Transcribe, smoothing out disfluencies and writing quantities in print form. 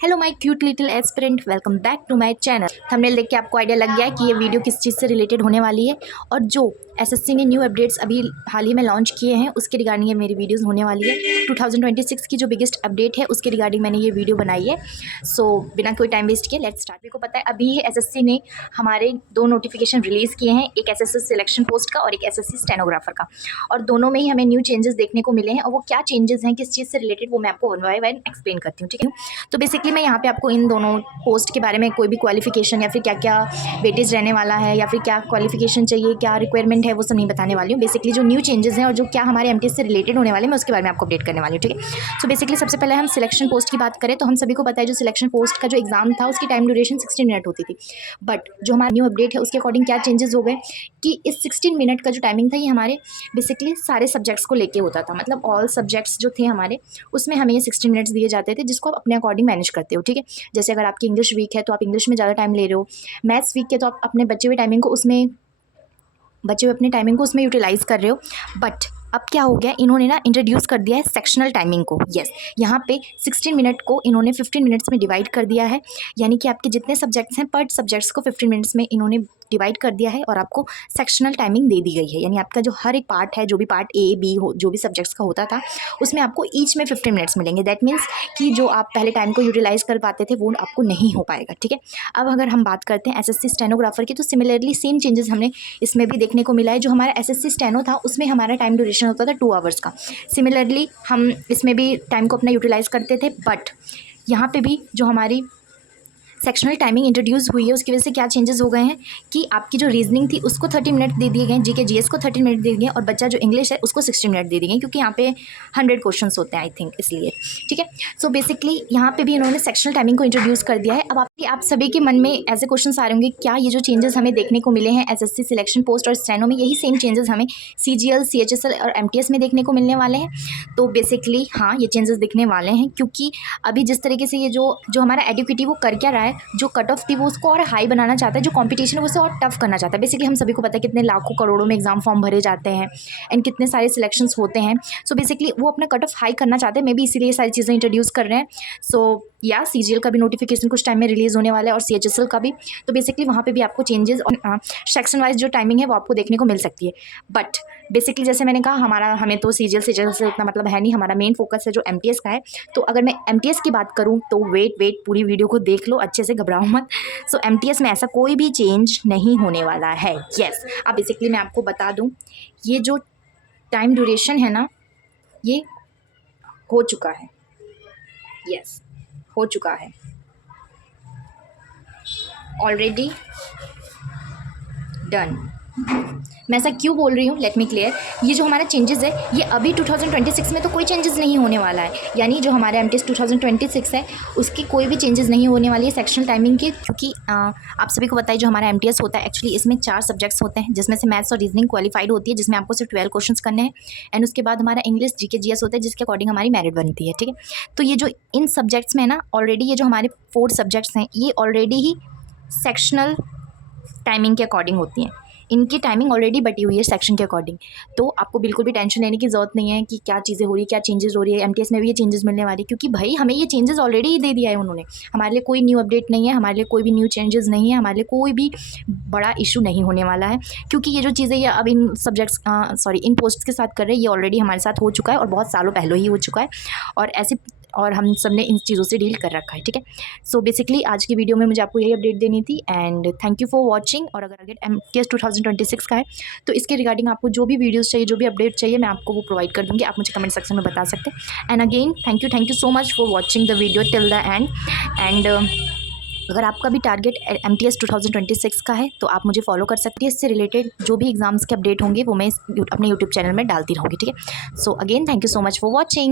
Hello my cute little aspirant, welcome back to my channel. Thumbnail देख के आपको idea लग गया है कि ये वीडियो किस चीज़ से रिलेटेड होने वाली है और जो एसएससी ने न्यू अपडेट्स अभी हाल ही में लॉन्च किए हैं उसके रिगार्डिंग ये मेरी वीडियोस होने वाली है। 2026 की जो बिगेस्ट अपडेट है उसके रिगार्डिंग मैंने ये वीडियो बनाई है। सो बिना कोई टाइम वेस्ट किए लेट्स स्टार्ट। को पता है अभी एसएससी ने हमारे दो नोटिफिकेशन रिलीज़ किए हैं, एक एसएससी सिलेक्शन पोस्ट का और एक एसएससी स्टेनोग्राफर का, और दोनों में ही हमें न्यू चेंजेस देखने को मिले हैं। और वो क्या चेंजेस हैं, किस चीज़ से रिलेटेड, वो मैं आपको वन बाय वन एक्सप्लेन करती हूँ, ठीक है। तो बेसिकली मैं यहाँ पे आपको इन दोनों पोस्ट के बारे में कोई भी क्वालिफिकेशन या फिर क्या क्या वेटेज रहने वाला है या फिर क्या क्वालिफिकेशन चाहिए, क्या रिक्वायरमेंट है, वो सब नहीं बताने वाली हूँ। बेसिकली जो न्यू चेंजेस हैं और जो क्या हमारे एमटीएस से रिलेटेड होने वाले हैं मैं उसके बारे में आपको अपडेट करने वाली हूँ, ठीक है। सो बेसिकली सबसे पहले हम सिलेक्शन पोस्ट की बात करें तो हम सभी को पता है जो सिलेक्शन पोस्ट का जो एग्जाम था उसकी टाइम ड्यूरेशन 16 मिनट होती थी। बट जो हमारा न्यू अपडेट है उसके अकॉर्डिंग क्या चेंजेस हो गए कि इस 16 मिनट का जो टाइमिंग था ये हमारे बेसिकली सारे सब्जेक्ट्स को लेके होता था। मतलब ऑल सब्जेक्ट्स जो थे हमारे उसमें हमें ये 16 मिनट्स दिए जाते थे, जिसको आप अपने अकॉर्डिंग मैनेज करते हो, ठीक है। जैसे अगर आपकी इंग्लिश वीक है तो आप इंग्लिश में ज़्यादा टाइम ले रहे हो, मैथ्स वीक है तो आप अपने बचे हुए अपने टाइमिंग को उसमें यूटिलाइज़ कर रहे हो। बट अब क्या हो गया, इन्होंने ना इंट्रोड्यूस कर दिया है सेक्शनल टाइमिंग को। यस, यहाँ पे 16 मिनट को इन्होंने 15 मिनट्स में डिवाइड कर दिया है। यानी कि आपके जितने सब्जेक्ट्स हैं पर सब्जेक्ट्स को 15 मिनट्स में इन्होंने डिवाइड कर दिया है और आपको सेक्शनल टाइमिंग दे दी गई है। यानी आपका जो हर एक पार्ट है, जो भी पार्ट ए बी हो, जो भी सब्जेक्ट्स का होता था उसमें आपको ईच में 15 मिनट्स मिलेंगे। दैट मीन्स कि जो आप पहले टाइम को यूटिलाइज़ कर पाते थे वो आपको नहीं हो पाएगा, ठीक है। अब अगर हम बात करते हैं एसएससी स्टेनोग्राफर की तो सिमिलरली सेम चेंजेस हमने इसमें भी देखने को मिला है। जो हमारा एसएससी स्टेनो था उसमें हमारा टाइम ड्यूरेशन होता था 2 आवर्स का। सिमिलरली हम इसमें भी टाइम को अपना यूटिलाइज़ करते थे। बट यहाँ पे भी जो हमारी सेक्शनल टाइमिंग इंट्रोड्यूस हुई है उसकी वजह से क्या चेंजेस हो गए हैं कि आपकी जो रीजनिंग थी उसको 30 मिनट दे दिए गए, जीके जीएस को 30 मिनट दे दिए गए और बच्चा जो इंग्लिश है उसको 60 मिनट दे दिए गए, क्योंकि यहाँ पे 100 क्वेश्चंस होते हैं आई थिंक, इसलिए, ठीक है। सो बेसिकली यहाँ पे भी इन्होंने सेक्शनल टाइमिंग को इंट्रोड्यूस कर दिया है। अब आप सभी के मन में ऐसे क्वेश्चन आ रहे होंगे, क्या ये जो चेंजेस हमें देखने को मिले हैं एसएससी सिलेक्शन पोस्ट और स्टेनो में, यही सेम चेंजेस हमें सीजीएल, सीएचएसएल और एमटीएस में देखने को मिलने वाले हैं? तो बेसिकली हाँ, ये चेंजेस दिखने वाले हैं, क्योंकि अभी जिस तरीके से ये जो हमारा एडुकेटी वो कर क्या रहा है, जो कट ऑफ थी वो उसको और हाई बनाना चाहता है, जो कंपटीशन है उसे और टफ करना चाहता है। बेसिकली हम सभी को पता है कितने लाखों करोड़ों में एग्जाम फॉर्म भरे जाते हैं एंड कितने सारे सिलेक्शंस होते हैं। सो बेसिकली वो अपना कट ऑफ हाई करना चाहते हैं, मे बी इसीलिए सारी चीज़ें इंट्रोड्यूस कर रहे हैं। सो या सीजीएल का भी नोटिफिकेशन कुछ टाइम में रिलीज़ होने वाला है और सीएचएसएल का भी। तो बेसिकली वहाँ पे भी आपको चेंजेस और सेक्शन वाइज जो टाइमिंग है वो आपको देखने को मिल सकती है। बट बेसिकली जैसे मैंने कहा हमें तो सीजीएल सीएचएसएल से उतना मतलब है नहीं, हमारा मेन फोकस है जो एमटीएस का है। तो अगर मैं एमटीएस की बात करूँ तो वेट पूरी वीडियो को देख लो अच्छे से, घबराओ मत। सो एमटीएस में ऐसा कोई भी चेंज नहीं होने वाला है। यस, अब बेसिकली मैं आपको बता दूं, ये जो टाइम ड्यूरेशन है ना ये हो चुका है। यस, हो चुका है ऑलरेडी डन। मैं ऐसा क्यों बोल रही हूँ, लेट मी क्लियर। ये जो हमारा चेंजेस है ये अभी 2026 में तो कोई चेंजेस नहीं होने वाला है। यानी जो हमारा एमटीएस 2026 है उसकी कोई भी चेंजेस नहीं होने वाली है सेक्शनल टाइमिंग की, क्योंकि आप सभी को पता है जो हमारा एमटीएस होता है एक्चुअली इसमें 4 सब्जेक्ट्स होते हैं, जिसमें से मैथ्स और रीजनिंग क्वालिफाइड होती है, जिसमें आपको सिर्फ 12 क्वेश्चन करने हैं। एंड उसके बाद हमारा इंग्लिश, जीके जीएस होता है, जिसके अकॉर्डिंग हमारी मेरिट बनती है, ठीक है। तो ये जो इन सब्जेक्ट्स में है ना ऑलरेडी ये जो हमारे 4 सब्जेक्ट्स हैं ये ऑलरेडी ही सेक्शनल टाइमिंग के अकॉर्डिंग होती हैं। इनकी टाइमिंग ऑलरेडी बटी हुई है सेक्शन के अकॉर्डिंग। तो आपको बिल्कुल भी टेंशन लेने की ज़रूरत नहीं है कि क्या चीज़ें हो रही है, क्या चेंजेस हो रही है। एमटीएस में भी ये चेंजेस मिलने वाली है, क्योंकि भाई हमें ये चेंजेस ऑलरेडी ही दे दिया है उन्होंने। हमारे लिए कोई न्यू अपडेट नहीं है, हमारे लिए कोई भी न्यू चेंजेस नहीं है, हमारे लिए कोई भी बड़ा इशू नहीं होने वाला है, क्योंकि ये जो चीज़ें ये अब इन सब्जेक्ट्स इन पोस्ट के साथ कर रहे हैं ये ऑलरेडी हमारे साथ हो चुका है और बहुत सालों पहले ही हो चुका है, और हम सब ने इन चीज़ों से डील कर रखा है, ठीक है। सो बेसिकली आज की वीडियो में मुझे आपको यही अपडेट देनी थी and thank you for watching. और अगर एमटीएस 2026 का है तो इसके रिगार्डिंग आपको जो भी वीडियोस चाहिए, जो भी अपडेट चाहिए, मैं आपको वो प्रोवाइड कर दूँगी। आप मुझे कमेंट सेक्शन में बता सकते हैं। And again thank you so much for watching the video till the end. And अगर आपका भी टारगेट एमटीएस 2026 का है तो आप मुझे फॉलो कर सकती है। इससे रिलेटेड जो भी एग्जाम्स के अपडेट होंगे वो मैं अपने यूट्यूब चैनल में डालती रहूँगी, ठीक है। So again thank you so much for watching.